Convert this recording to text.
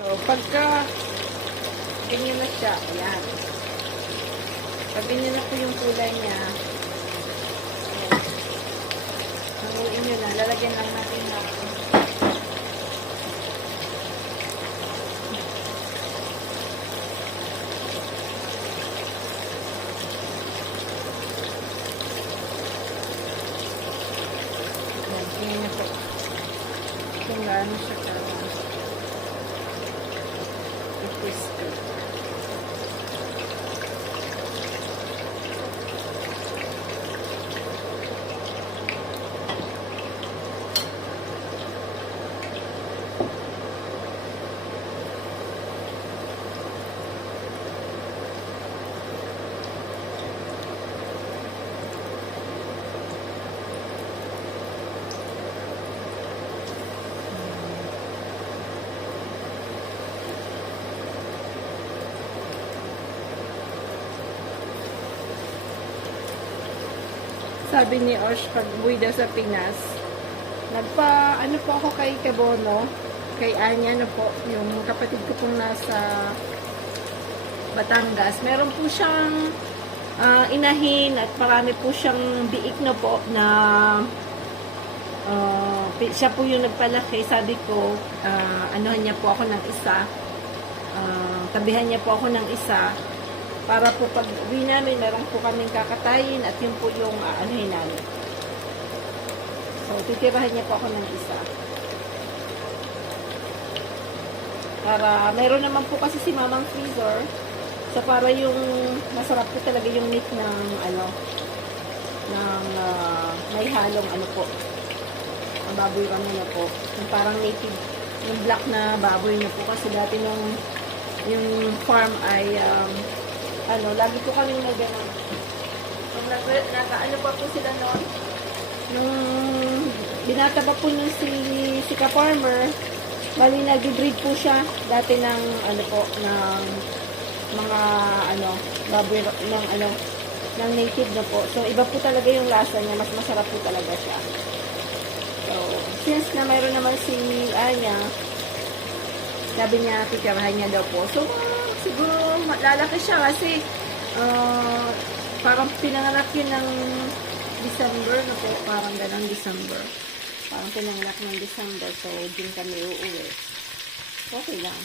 So, pagka ganyan na siya, ayan. Pag ganyan na po yung kulay niya, hanguin nyo na, lalagyan lang natin na tingnan niyo po kung gaano siya crispy. Sabi ni Osh, pag uwi daw sa Pinas, ano po ako kay Kabono, kay Anya, po, yung kapatid ko pong nasa Batangas. Meron po siyang inahin at marami po siyang biik na po na siya po yung nagpalaki. Sabi ko, anuhan niya po ako ng isa, tabihan niya po ako ng isa, para po pag uwi namin, meron po kaming kakatayin at yun po yung anuhin namin. So, titirahan niya po ako ng isa. Para, meron naman po kasi si mamang freezer. So, para yung, masarap po talaga yung meat ng, may halong po, ang baboy kami na po. Yung parang native, yung black na baboy na po. Kasi dati nung, yung farm ay, lagi po kami na gano'n. Nung nag-ano pa po sila noon, nung binata pa po nung si ka-farmer, bali nag-breed po siya dati ng, ng mga, baboy, ng native na po. So, iba po talaga yung lasa niya, mas masarap po talaga siya. So, since na mayroon naman si Anya, sabi niya, titirahan niya daw po. So, siguro lalaki siya kasi parang pinanganak yun ng December na po, parang ganang December. Parang pinanganak ng December, so din kami uuwi. Okay lang.